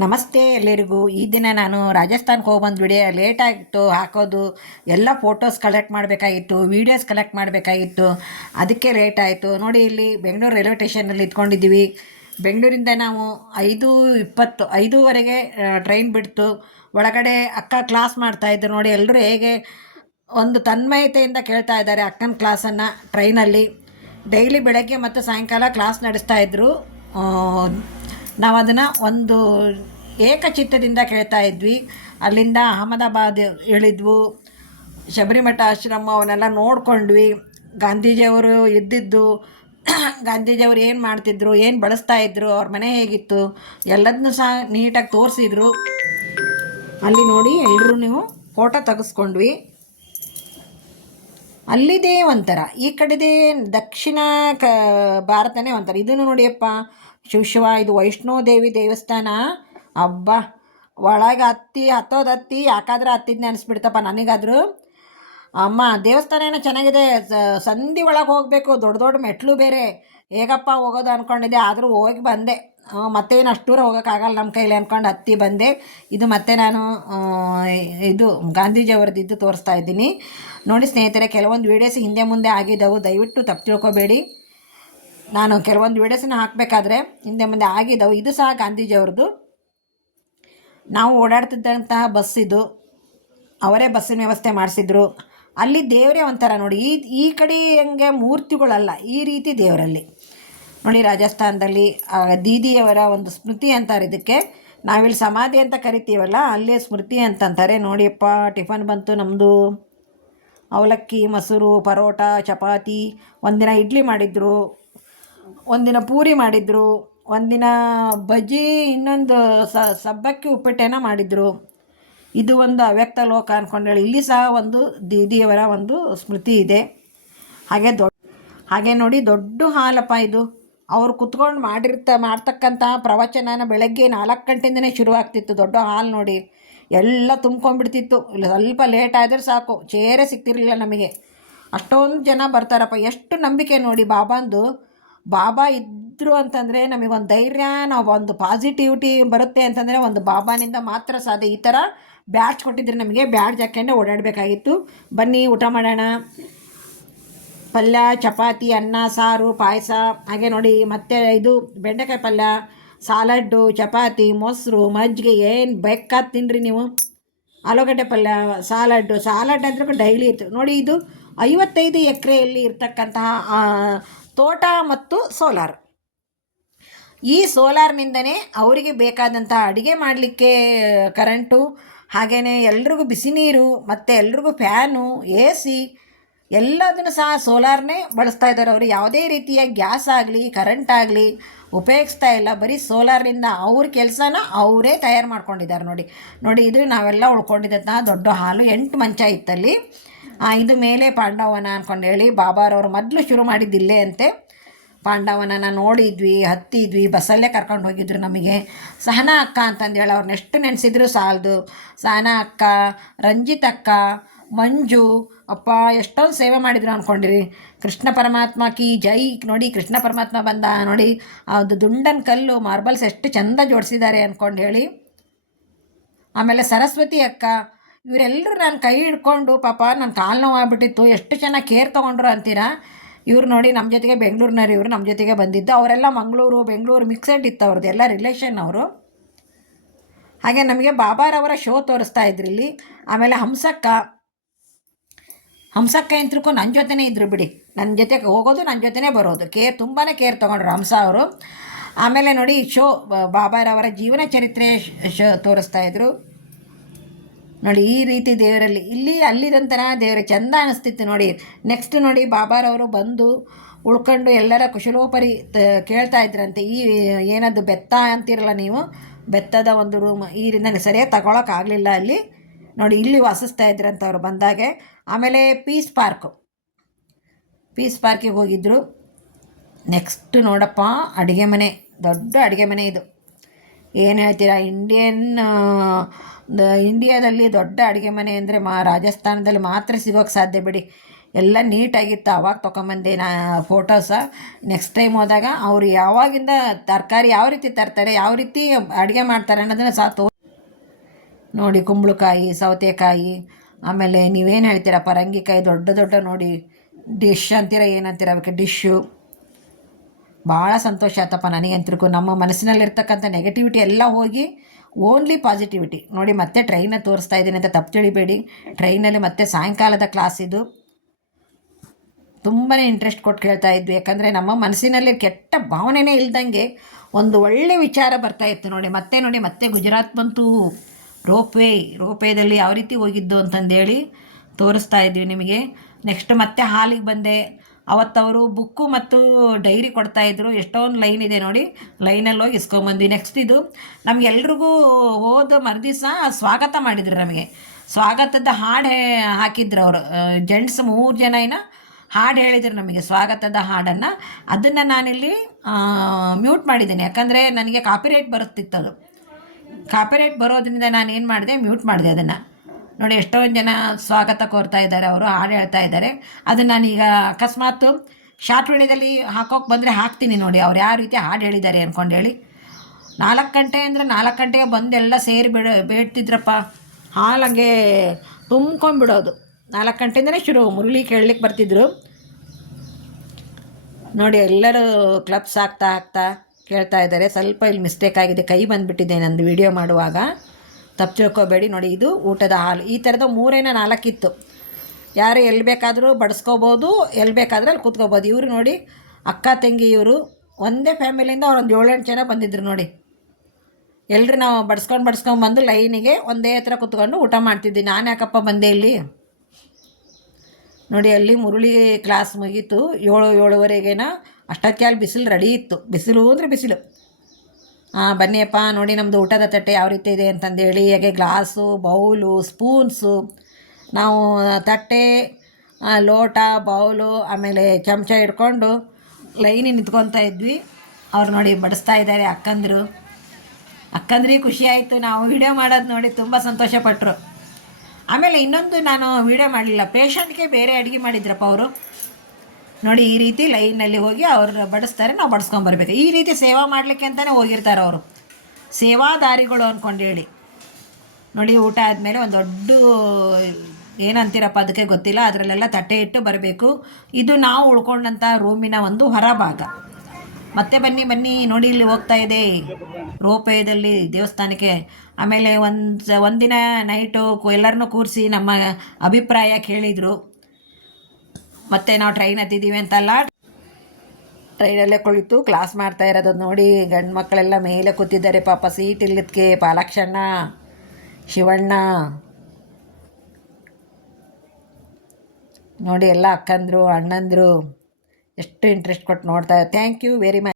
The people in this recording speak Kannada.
ನಮಸ್ತೆ ಎಲ್ಲರಿಗೂ. ಈ ದಿನ ನಾನು ರಾಜಸ್ಥಾನ್ಗೆ ಹೋಗ್ಬಂದು ವಿಡಿಯೋ ಲೇಟಾಗಿತ್ತು ಹಾಕೋದು, ಎಲ್ಲ ಫೋಟೋಸ್ ಕಲೆಕ್ಟ್ ಮಾಡಬೇಕಾಗಿತ್ತು ವೀಡಿಯೋಸ್ ಕಲೆಕ್ಟ್ ಮಾಡಬೇಕಾಗಿತ್ತು. ಅದಕ್ಕೆ ಲೇಟ್ ಆಯಿತು. ನೋಡಿ, ಇಲ್ಲಿ ಬೆಂಗಳೂರು ರೈಲ್ವೆ ಸ್ಟೇಷನಲ್ಲಿ ಇದ್ಕೊಂಡಿದ್ದೀವಿ ಬೆಂಗಳೂರಿಂದ ನಾವು ಐದು ಇಪ್ಪತ್ತು, ಐದೂವರೆಗೆ ಟ್ರೈನ್ ಬಿಡ್ತು. ಒಳಗಡೆ ಅಕ್ಕ ಕ್ಲಾಸ್ ಮಾಡ್ತಾಯಿದ್ರು ನೋಡಿ ಎಲ್ಲರೂ ಹೇಗೆ ಒಂದು ತನ್ಮಯತೆಯಿಂದ ಕೇಳ್ತಾ ಇದ್ದಾರೆ ಅಕ್ಕನ ಕ್ಲಾಸನ್ನು ಟ್ರೈನಲ್ಲಿ ಡೈಲಿ ಬೆಳಗ್ಗೆ ಮತ್ತು ಸಾಯಂಕಾಲ ಕ್ಲಾಸ್ ನಡೆಸ್ತಾಯಿದ್ರು ನಾವು ಅದನ್ನು ಒಂದು ಏಕಚಿತ್ತದಿಂದ ಕೇಳ್ತಾ ಇದ್ವಿ. ಅಲ್ಲಿಂದ ಅಹಮದಾಬಾದ್ ಇಳಿದ್ವು. ಶಬರಿಮಠ ಆಶ್ರಮ ಅವನ್ನೆಲ್ಲ ನೋಡ್ಕೊಂಡ್ವಿ. ಗಾಂಧೀಜಿಯವರು ಇದ್ದಿದ್ದು ಗಾಂಧೀಜಿಯವರು ಏನು ಮಾಡ್ತಿದ್ರು, ಏನು ಬಳಸ್ತಾ ಇದ್ರು, ಅವ್ರ ಮನೆ ಹೇಗಿತ್ತು ಎಲ್ಲದನ್ನು ಸಹ ನೀಟಾಗಿ ತೋರಿಸಿದ್ರು. ಅಲ್ಲಿ ನೋಡಿ ಎಲ್ಲರೂ ನೀವು ಫೋಟೋ ತೆಗೆಸ್ಕೊಂಡ್ವಿ. ಅಲ್ಲಿದೇ ಒಂಥರ. ಈ ಕಡೆದೇ ದಕ್ಷಿಣ ಕ ಭಾರತನೇ ಒಂಥರ. ಇದನ್ನು ನೋಡಿಯಪ್ಪ ಶಿವ ಶಿವ ಇದು ವೈಷ್ಣೋ ದೇವಿ ದೇವಸ್ಥಾನ. ಅಬ್ಬ, ಒಳಗೆ ಹತ್ತಿ, ಹತ್ತೋದು ಹತ್ತಿ, ಯಾಕಾದ್ರೆ ಹತ್ತಿದ್ನ ಅನಿಸ್ಬಿಡ್ತಪ್ಪ ನನಗಾದ್ರು. ಅಮ್ಮ, ದೇವಸ್ಥಾನ ಏನೋ ಚೆನ್ನಾಗಿದೆ. ಸಂಧಿ ಒಳಗೆ ಹೋಗಬೇಕು, ದೊಡ್ಡ ದೊಡ್ಡ ಮೆಟ್ಲು ಬೇರೆ. ಹೇಗಪ್ಪ ಹೋಗೋದು ಅಂದ್ಕೊಂಡಿದ್ದೆ ಆದರೂ ಹೋಗಿ ಬಂದೆ. ಮತ್ತೇನು ಅಷ್ಟು ದೂರ ಹೋಗೋಕ್ಕಾಗಲ್ಲ ನಮ್ಮ ಕೈಲಿ ಅಂದ್ಕೊಂಡು ಹತ್ತಿ ಬಂದೆ. ಇದು ಮತ್ತೆ ನಾನು ಇದು ಇದು ಗಾಂಧೀಜಿಯವರದ್ದು ಇದು ತೋರಿಸ್ತಾ ಇದ್ದೀನಿ. ನೋಡಿ ಸ್ನೇಹಿತರೆ, ಕೆಲವೊಂದು ವೀಡಿಯೋಸ್ ಹಿಂದೆ ಮುಂದೆ ಆಗಿದ್ದವು ದಯವಿಟ್ಟು ತಪ್ಪು ತಿಳ್ಕೊಬೇಡಿ. ನಾನು ಕೆಲವೊಂದು ವೀಡಿಯೋಸನ್ನ ಹಾಕಬೇಕಾದ್ರೆ ಹಿಂದೆ ಮುಂದೆ ಆಗಿದ್ದಾವೆ ಇದು ಸಹ ಗಾಂಧೀಜಿಯವ್ರದ್ದು. ನಾವು ಓಡಾಡ್ತಿದ್ದಂತಹ ಬಸ್ ಇದು. ಅವರೇ ಬಸ್ಸಿನ ವ್ಯವಸ್ಥೆ ಮಾಡಿಸಿದ್ರು. ಅಲ್ಲಿ ದೇವರೇ ಒಂಥರ ನೋಡಿ, ಈ ಈ ಕಡೆ ಹೆಂಗೆ ಮೂರ್ತಿಗಳಲ್ಲ, ಈ ರೀತಿ ದೇವರಲ್ಲಿ. ನೋಡಿ ರಾಜಸ್ಥಾನದಲ್ಲಿ ದೀದಿಯವರ ಒಂದು ಸ್ಮೃತಿ ಅಂತಾರೆ ಇದಕ್ಕೆ. ನಾವಿಲ್ಲಿ ಸಮಾಧಿ ಅಂತ ಕರಿತೀವಲ್ಲ, ಅಲ್ಲೇ ಸ್ಮೃತಿ ಅಂತಂತಾರೆ ನೋಡಿಯಪ್ಪ ಟಿಫನ್ ಬಂತು ನಮ್ಮದು ಅವಲಕ್ಕಿ, ಮೊಸರು, ಪರೋಟ, ಚಪಾತಿ. ಒಂದಿನ ಇಡ್ಲಿ ಮಾಡಿದ್ರು. ಒಂದಿನ ಪೂರಿ ಮಾಡಿದ್ರು, ಒಂದಿನ ಬಜ್ಜಿ, ಇನ್ನೊಂದು ಸಬ್ಬಕ್ಕಿ ಉಪ್ಪಿಟ್ಟೇನ ಮಾಡಿದ್ರು. ಇದು ಒಂದು ಅವ್ಯಕ್ತ ಲೋಕ ಅಂದ್ಕೊಂಡೇಳಿ ಇಲ್ಲಿ ಸಹ ಒಂದು ದೀದಿಯವರ ಒಂದು ಸ್ಮೃತಿ ಇದೆ. ಹಾಗೆ ದೊಡ್ಡ, ಹಾಗೆ ನೋಡಿ ದೊಡ್ಡ ಹಾಲಪ್ಪ ಇದು. ಅವರು ಕುತ್ಕೊಂಡು ಮಾಡಿರ್ತ, ಮಾಡ್ತಕ್ಕಂತಹ ಪ್ರವಚನನ ಬೆಳಗ್ಗೆ ನಾಲ್ಕು ಗಂಟೆಯಿಂದನೇ ಶುರುವಾಗ್ತಿತ್ತು ದೊಡ್ಡ ಹಾಲು ನೋಡಿ. ಎಲ್ಲ ತುಂಬ್ಕೊಂಡ್ಬಿಡ್ತಿತ್ತು. ಸ್ವಲ್ಪ ಲೇಟ್ ಆದರೆ ಸಾಕು. ಚೇರೇ ಸಿಗ್ತಿರಲಿಲ್ಲ ನಮಗೆ. ಅಷ್ಟೊಂದು ಜನ ಬರ್ತಾರಪ್ಪ. ಎಷ್ಟು ನಂಬಿಕೆ ನೋಡಿ ಬಾಬಾಂದು ಬಾಬಾ ಇದ್ದರು ಅಂತಂದರೆ ನಮಗೊಂದು ಧೈರ್ಯ, ನಾವು ಒಂದು ಪಾಸಿಟಿವಿಟಿ ಬರುತ್ತೆ ಅಂತಂದರೆ ಒಂದು ಬಾಬಾನಿಂದ ಮಾತ್ರ ಸಾಧ್ಯ. ಈ ಥರ ಬ್ಯಾಡ್ಜ್ ಕೊಟ್ಟಿದ್ರೆ ನಮಗೆ ಬ್ಯಾಡ್ಜ್ ಹಾಕ್ಕೊಂಡೆ ಓಡಾಡಬೇಕಾಗಿತ್ತು. ಬನ್ನಿ, ಊಟ ಮಾಡೋಣ. ಪಲ್ಯ, ಚಪಾತಿ, ಅನ್ನ, ಸಾರು, ಪಾಯಸ, ಹಾಗೆ ನೋಡಿ. ಮತ್ತೆ ಇದು ಬೆಂಡೆಕಾಯಿ ಪಲ್ಯ, ಸಾಲಡ್ಡು, ಚಪಾತಿ, ಮೊಸರು, ಮಜ್ಜಿಗೆ ಏನು ಬೇಕಾದ ತಿನ್ನಿರಿ ನೀವು. ಆಲೂಗಡ್ಡೆ ಪಲ್ಯ, ಸಾಲಡ್ಡು. ಸಾಲಡ್ ಅಂದ್ರೆ ಡೈಲಿ ಇತ್ತು. ನೋಡಿ ಇದು ಐವತ್ತೈದು ಎಕರೆಯಲ್ಲಿ ಇರ್ತಕ್ಕಂತಹ ತೋಟ ಮತ್ತು ಸೋಲಾರ್. ಈ ಸೋಲಾರ್ನಿಂದನೇ ಅವರಿಗೆ ಬೇಕಾದಂಥ ಅಡುಗೆ ಮಾಡಲಿಕ್ಕೆ ಕರೆಂಟು ಹಾಗೆಯೇ ಎಲ್ರಿಗೂ ಬಿಸಿ ನೀರು, ಮತ್ತು ಎಲ್ರಿಗೂ ಫ್ಯಾನು ಎ ಸಿ ಎಲ್ಲದನ್ನು ಸಹ ಸೋಲಾರ್ನೇ ಬಳಸ್ತಾ ಇದ್ದಾರೆ. ಅವರು ಯಾವುದೇ ರೀತಿಯ ಗ್ಯಾಸ್ ಆಗಲಿ, ಕರೆಂಟ್ ಆಗಲಿ ಉಪಯೋಗಿಸ್ತಾ ಇಲ್ಲ. ಬರೀ ಸೋಲಾರ್ನಿಂದ ಅವ್ರ ಕೆಲಸನ ಅವರೇ ತಯಾರು ಮಾಡ್ಕೊಂಡಿದ್ದಾರೆ ನೋಡಿ. ನೋಡಿ ಇದು ನಾವೆಲ್ಲ ಉಳ್ಕೊಂಡಿದ್ದಂತಹ ದೊಡ್ಡ ಹಾಲು ಎಂಟು ಮಂಚ ಇತ್ತಲ್ಲಿ. ಇದು ಮೇಲೆ ಪಾಂಡವನ ಅಂದ್ಕೊಂಡು ಹೇಳಿ, ಬಾಬಾರವರು ಮೊದಲು ಶುರು ಮಾಡಿದ್ದಿಲ್ಲೇ ಅಂತೆ. ಪಾಂಡವನನ ನೋಡಿದ್ವಿ, ಹತ್ತಿದ್ವಿ ಬಸ್ಸಲ್ಲೇ ಕರ್ಕೊಂಡು ಹೋಗಿದ್ರು ನಮಗೆ. ಸಹನಾ ಅಕ್ಕ ಅಂತಂದೇಳಿ ಅವ್ರನ್ನ ಎಷ್ಟು ನೆನೆಸಿದ್ರು ಸಾಲದು. ಸಹನಾ ಅಕ್ಕ, ರಂಜಿತ್ ಅಕ್ಕ, ಮಂಜು, ಅಪ್ಪ ಎಷ್ಟೊಂದು ಸೇವೆ ಮಾಡಿದ್ರು ಅಂದ್ಕೊಂಡಿರಿ ಕೃಷ್ಣ ಪರಮಾತ್ಮ ಕಿ ಜೈ, ನೋಡಿ ಕೃಷ್ಣ ಪರಮಾತ್ಮ ಬಂದ ನೋಡಿ ಅದು ದುಂಡನ ಕಲ್ಲು, ಮಾರ್ಬಲ್ಸ್ ಎಷ್ಟು ಚಂದ ಜೋಡಿಸಿದ್ದಾರೆ ಅಂದ್ಕೊಂಡು ಹೇಳಿ. ಆಮೇಲೆ ಸರಸ್ವತಿ ಅಕ್ಕ ಇವರೆಲ್ಲರೂ ನಾನು ಕೈ ಹಿಡ್ಕೊಂಡು, ಪಾಪ ನನ್ನ ಕಾಲು ನೋವು ಆಗ್ಬಿಟ್ಟಿತ್ತು, ಎಷ್ಟು ಚೆನ್ನಾಗಿ ಕೇರ್ ತೊಗೊಂಡ್ರು ಅಂತೀರಾ? ಇವ್ರು ನೋಡಿ ನಮ್ಮ ಜೊತೆಗೆ ಬೆಂಗಳೂರಿನವ್ರು ಇವರು ನಮ್ಮ ಜೊತೆಗೆ ಬಂದಿದ್ದು. ಅವರೆಲ್ಲ ಮಂಗಳೂರು, ಬೆಂಗಳೂರು ಮಿಕ್ಸೆಡ್ ಇತ್ತು ಅವ್ರದ್ದು ಎಲ್ಲ ರಿಲೇಷನ್ ಅವರು. ಹಾಗೆ ನಮಗೆ ಬಾಬಾರವರ ಶೋ ತೋರಿಸ್ತಾ ಇದ್ರು ಇಲ್ಲಿ. ಆಮೇಲೆ ಹಂಸಕ್ಕ ಹಂಸಕ್ಕ ಏನು ನನ್ನ ಜೊತೆನೇ ಇದ್ರು ಬಿಡಿ. ನನ್ನ ಜೊತೆಗೆ ಹೋಗೋದು ನನ್ನ ಜೊತೆನೇ ಬರೋದು. ಕೇರ್ ತುಂಬಾ ಕೇರ್ ತೊಗೊಂಡ್ರು ಹಂಸ ಅವರು. ಆಮೇಲೆ ನೋಡಿ ಶೋ ಬಾಬಾರವರ ಜೀವನ ಚರಿತ್ರೆ ಶೋ, ತೋರಿಸ್ತಾ ಇದ್ರು. ನೋಡಿ, ಈ ರೀತಿ ದೇವರಲ್ಲಿ ಇಲ್ಲಿ ಅಲ್ಲಿದಂತನ ದೇವರ ಚೆಂದ ಅನಿಸ್ತಿತ್ತು ನೋಡಿ. ನೆಕ್ಸ್ಟ್ ನೋಡಿ, ಬಾಬಾರವರು ಬಂದು ಉಳ್ಕೊಂಡು ಎಲ್ಲರ ಕುಶಲೋಪರಿ ಕೇಳ್ತಾ ಇದ್ರಂತೆ. ಈ, ಏನದು ಬೆತ್ತ ಅಂತಿರಲ್ಲ ನೀವು? ಬೆತ್ತದ ಒಂದು ರೂಮ್ ಈ ನನಗೆ ಸರಿಯಾಗಿ ತಗೊಳಕ್ಕಾಗಲಿಲ್ಲ ಅಲ್ಲಿ. ನೋಡಿ, ಇಲ್ಲಿ ವಾಸಿಸ್ತಾ ಇದ್ರಂತ ಅವರು ಬಂದಾಗೆ. ಆಮೇಲೆ ಪೀಸ್ ಪಾರ್ಕು. ಪೀಸ್ ಪಾರ್ಕಿಗೆ ಹೋಗಿದ್ದರು ನೆಕ್ಸ್ಟ್ ನೋಡಪ್ಪ, ಅಡುಗೆ ಮನೆ. ದೊಡ್ಡ ಅಡುಗೆ ಮನೆ ಇದು. ಏನು ಹೇಳ್ತೀರಾ? ಇಂಡಿಯನ್ ಇಂಡಿಯಾದಲ್ಲಿ ದೊಡ್ಡ ಅಡುಗೆ ಮನೆ ಅಂದರೆ ಮಾ, ರಾಜಸ್ಥಾನದಲ್ಲಿ ಮಾತ್ರ ಸಿಗೋಕ್ಕೆ ಸಾಧ್ಯ ಬಿಡಿ. ಎಲ್ಲ ನೀಟಾಗಿತ್ತು. ಅವಾಗ ತೊಗೊಂಬಂದೆ ನಾ ಫೋಟೋಸ ನೆಕ್ಸ್ಟ್ ಟೈಮ್ ಹೋದಾಗ ಅವರು ಯಾವಾಗಿಂದ ತರಕಾರಿ ಯಾವ ರೀತಿ ತರ್ತಾರೆ, ಯಾವ ರೀತಿ ಅಡುಗೆ ಮಾಡ್ತಾರೆ ಅನ್ನೋದನ್ನ ಸಹ ತೋ ನೋಡಿ ಕುಂಬಳಕಾಯಿ, ಸೌತೆಕಾಯಿ, ಆಮೇಲೆ ನೀವೇನು ಹೇಳ್ತೀರಾ? ಪರಂಗಿಕಾಯಿ ದೊಡ್ಡ ದೊಡ್ಡ ನೋಡಿ. ಡಿಶ್ ಅಂತೀರ, ಏನಂತೀರ? ಅದಕ್ಕೆ ಡಿಶ್ಶು ಭಾಳ ಸಂತೋಷ ಆಯ್ತಪ್ಪ ನನಗಂತರಿಗೂ ನಮ್ಮ ಮನಸ್ಸಿನಲ್ಲಿರ್ತಕ್ಕಂಥ ನೆಗೆಟಿವಿಟಿ ಎಲ್ಲ ಹೋಗಿ ಓನ್ಲಿ ಪಾಸಿಟಿವಿಟಿ ನೋಡಿ, ಮತ್ತೆ ಟ್ರೈನ ತೋರಿಸ್ತಾ ಇದ್ದೀನಿ ಅಂತ ತಪ್ಪು ತಿಳಿಬೇಡಿ. ಟ್ರೈನಲ್ಲಿ ಮತ್ತೆ ಸಾಯಂಕಾಲದ ಕ್ಲಾಸ್ ಇದು. ತುಂಬಾ ಇಂಟ್ರೆಸ್ಟ್ ಕೊಟ್ಟು ಕೇಳ್ತಾ ಇದ್ವಿ. ಯಾಕಂದರೆ ನಮ್ಮ ಮನಸ್ಸಿನಲ್ಲಿ ಕೆಟ್ಟ ಭಾವನೆನೇ ಇಲ್ದಂಗೆ ಒಂದು ಒಳ್ಳೆ ವಿಚಾರ ಬರ್ತಾ ಇತ್ತು ನೋಡಿ. ಮತ್ತೆ ನೋಡಿ, ಮತ್ತೆ ಗುಜರಾತ್ ಬಂತು. ರೋಪ್ವೇ, ರೋಪ್ವೇದಲ್ಲಿ ಯಾವ ರೀತಿ ಹೋಗಿದ್ದು ಅಂತಂದೇಳಿ ತೋರಿಸ್ತಾ ಇದ್ವಿ ನಿಮಗೆ. ನೆಕ್ಸ್ಟ್ ಮತ್ತೆ ಹಾಲಿಗೆ ಬಂದೆ. ಅವತ್ತವರು ಬುಕ್ಕು ಮತ್ತು ಡೈರಿ ಕೊಡ್ತಾ ಕೊಡ್ತಾಯಿದ್ರು ಎಷ್ಟೊಂದು ಲೈನ್ ಇದೆ ನೋಡಿ. ಲೈನಲ್ಲಿ ಹೋಗಿ ಇಸ್ಕೊಂಬಂದ್ವಿ. ನೆಕ್ಸ್ಟ್ ಇದು ನಮಗೆಲ್ರಿಗೂ ಹೋದ ಮರುದಿವಸ ಸ್ವಾಗತ ಮಾಡಿದ್ರು ನಮಗೆ. ಸ್ವಾಗತದ ಹಾಡು ಹಾಕಿದ್ರು ಅವರು. ಜೆಂಟ್ಸ್ ಮೂರು ಜನ ಏನೋ ಹಾಡು ಹೇಳಿದ್ರು ನಮಗೆ ಸ್ವಾಗತದ ಹಾಡನ್ನು. ಅದನ್ನು ನಾನಿಲ್ಲಿ ಮ್ಯೂಟ್ ಮಾಡಿದ್ದೀನಿ. ಯಾಕಂದರೆ ನನಗೆ ಕಾಪಿರೈಟ್ ಬರುತ್ತಿತ್ತು ಅದು ಕಾಪಿರೈಟ್ ಬರೋದ್ರಿಂದ ನಾನು ಏನು ಮಾಡಿದೆ? ಮ್ಯೂಟ್ ಮಾಡಿದೆ ಅದನ್ನು. ನೋಡಿ ಎಷ್ಟೊಂದು ಜನ ಸ್ವಾಗತ ಕೋರ್ತಾ ಇದ್ದಾರೆ, ಅವರು ಹಾಡು ಹೇಳ್ತಾ ಇದ್ದಾರೆ. ಅದನ್ನು ನಾನೀಗ ಅಕಸ್ಮಾತ್ ಶಾರ್ಟ್ ವಿಡಿಯೋದಲ್ಲಿ ಹಾಕೋಕೆ ಬಂದರೆ ಹಾಕ್ತೀನಿ ನೋಡಿ, ಅವ್ರು ಯಾವ ರೀತಿ ಹಾಡು ಹೇಳಿದ್ದಾರೆ ಅಂದ್ಕೊಂಡು ಹೇಳಿ. ನಾಲ್ಕು ಗಂಟೆ ಅಂದರೆ ನಾಲ್ಕು ಗಂಟೆಗೆ ಬಂದು ಎಲ್ಲ ಸೇರಿ ಬಿಡ, ಬೇಡ್ತಿದ್ರಪ್ಪ. ಹಾಲು ಹಂಗೆ ತುಂಬ್ಕೊಂಡ್ಬಿಡೋದು. ನಾಲ್ಕು ಗಂಟೆಯಿಂದನೇ ಶುರು, ಮುರುಳಿ ಕೇಳಲಿಕ್ಕೆ ಬರ್ತಿದ್ರು. ನೋಡಿ, ಎಲ್ಲರೂ ಕ್ಲಬ್ಸ್ ಹಾಕ್ತಾ ಹಾಕ್ತಾ ಕೇಳ್ತಾ ಇದ್ದಾರೆ. ಸ್ವಲ್ಪ ಇಲ್ಲಿ ಮಿಸ್ಟೇಕ್ ಆಗಿದೆ, ಕೈ ಬಂದುಬಿಟ್ಟಿದೆ ನಂದು ವಿಡಿಯೋ ಮಾಡುವಾಗ. ತಪ್ಪು ತಿಳ್ಕೊಬೇಡಿ ನೋಡಿ, ಇದು ಊಟದ ಹಾಲು. ಈ ಥರದ ಮೂರೇನ ನಾಲ್ಕಿತ್ತು. ಯಾರು ಎಲ್ಲಿ ಬೇಕಾದರೂ ಬಡಿಸ್ಕೋಬೋದು, ಎಲ್ಲಿ ಬೇಕಾದ್ರೆ ಅಲ್ಲಿ ಕೂತ್ಕೋಬೋದು. ಇವರು ನೋಡಿ, ಅಕ್ಕ, ತಂಗಿ ಇವರು ಒಂದೇ ಫ್ಯಾಮಿಲಿಯಿಂದ ಅವ್ರೊಂದು ಏಳೆಂಟು ಜನ ಬಂದಿದ್ರು ನೋಡಿ. ಎಲ್ಲರೂ ನಾವು ಬಡ್ಸ್ಕೊಂಡು ಬಡ್ಸ್ಕೊಂಡು ಬಂದು ಲೈನಿಗೆ ಒಂದೇ ಹತ್ರ ಕೂತ್ಕೊಂಡು ಊಟ ಮಾಡ್ತಿದ್ದೆ ನಾನು ಯಾಕಪ್ಪ ಬಂದೆ ಇಲ್ಲಿ? ನೋಡಿ, ಅಲ್ಲಿ ಮುರುಳಿ ಕ್ಲಾಸ್ ಮುಗೀತು. ಏಳು, ಏಳುವರೆಗೇನ ಅಷ್ಟೊತ್ತಿಗೆ ಅಲ್ಲಿ ಬಿಸಿಲು ರೆಡಿ ಇತ್ತು. ಬಿಸಿಲು ಅಂದರೆ ಬಿಸಿಲು. ಬನ್ನಿಯಪ್ಪ, ನೋಡಿ ನಮ್ಮದು ಊಟದ ತಟ್ಟೆ ಯಾವ ರೀತಿ ಇದೆ ಅಂತಂದೇಳಿ, ಹಾಗೆ ಗ್ಲಾಸು, ಬೌಲು, ಸ್ಪೂನ್ಸು. ನಾವು ತಟ್ಟೆ ಲೋಟ, ಬೌಲು, ಆಮೇಲೆ ಚಮಚ ಹಿಡ್ಕೊಂಡು ಲೈನಿಗೆ ನಿಂತ್ಕೊತಾ ಇದ್ವಿ. ಅವ್ರು ನೋಡಿ ಬಡಿಸ್ತಾ ಇದ್ದಾರೆ ಅಕ್ಕಂದರು. ಅಕ್ಕಂದ್ರಿ ಖುಷಿ ಆಯಿತು, ನಾವು ವಿಡಿಯೋ ಮಾಡೋದು ನೋಡಿ ತುಂಬ ಸಂತೋಷಪಟ್ಟರು ಆಮೇಲೆ ಇನ್ನೊಂದು ನಾನು ವಿಡಿಯೋ ಮಾಡಲಿಲ್ಲ ಪೇಷಂಟ್ಗೆ ಬೇರೆ ಅಡುಗೆ ಮಾಡಿದ್ರಪ್ಪ ಅವರು. ನೋಡಿ, ಈ ರೀತಿ ಲೈನಲ್ಲಿ ಹೋಗಿ ಅವರು ಬಡಿಸ್ತಾರೆ, ನಾವು ಬಡಿಸ್ಕೊಂಬರ್ಬೇಕು ಈ ರೀತಿ ಸೇವಾ ಮಾಡಲಿಕ್ಕೆ ಅಂತಲೇ ಹೋಗಿರ್ತಾರೆ ಅವರು. ಸೇವಾದಾರಿಗಳು ಅಂದ್ಕೊಂಡು ಹೇಳಿ. ನೋಡಿ, ಊಟ ಆದಮೇಲೆ ಒಂದು ದೊಡ್ಡ, ಏನಂತೀರಪ್ಪ ಅದಕ್ಕೆ ಗೊತ್ತಿಲ್ಲ, ಅದರಲ್ಲೆಲ್ಲ ತಟ್ಟೆ ಇಟ್ಟು ಬರಬೇಕು. ಇದು ನಾವು ಉಳ್ಕೊಂಡಂಥ ರೂಮಿನ ಒಂದು ಹೊರಭಾಗ. ಮತ್ತೆ ಬನ್ನಿ ಬನ್ನಿ, ನೋಡಿ, ಇಲ್ಲಿ ಹೋಗ್ತಾ ಇದೆ. ರೋಪೇದಲ್ಲಿ, ದೇವಸ್ಥಾನಕ್ಕೆ. ಆಮೇಲೆ ಒಂದು, ಒಂದಿನ ನೈಟು ಎಲ್ಲರನ್ನೂ ಕೂರಿಸಿ ನಮ್ಮ ಅಭಿಪ್ರಾಯ ಕೇಳಿದರು. ಮತ್ತೆ ನಾವು ಟ್ರೈನ್ ಹತ್ತಿದ್ದೀವಿ ಅಂತಲ್ಲ. ಟ್ರೈನಲ್ಲೇ ಕುಳಿತು ಕ್ಲಾಸ್ ಮಾಡ್ತಾ ಇರೋದು ನೋಡಿ, ಗಂಡು ಮಕ್ಕಳೆಲ್ಲ ಮೇಲೆ ಕೂತಿದ್ದಾರೆ ಪಾಪ ಸೀಟ್ ಇಲ್ಲದಕ್ಕೆ ಪಾಲಾಕ್ಷಣ್ಣ ಶಿವಣ್ಣ. ನೋಡಿ ಎಲ್ಲ ಅಕ್ಕಂದರು, ಅಣ್ಣಂದರು, ಎಷ್ಟು ಇಂಟ್ರೆಸ್ಟ್ ಕೊಟ್ಟು ನೋಡ್ತಾ ಥ್ಯಾಂಕ್ ಯು ವೆರಿ ಮಚ್